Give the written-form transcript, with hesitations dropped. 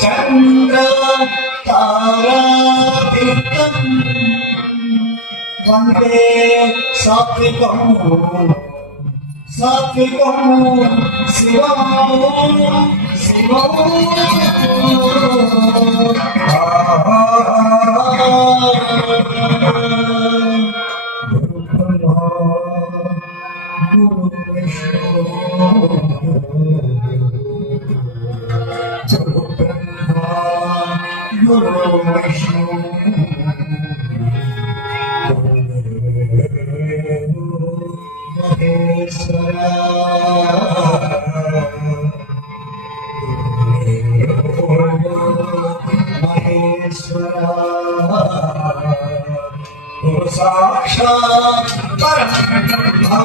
చంద్ర తారాతీర్థం వందే సాత్వికం సాత్వికం శివం శివం Guru Vishnu Maheshwara Guru Sakshat Param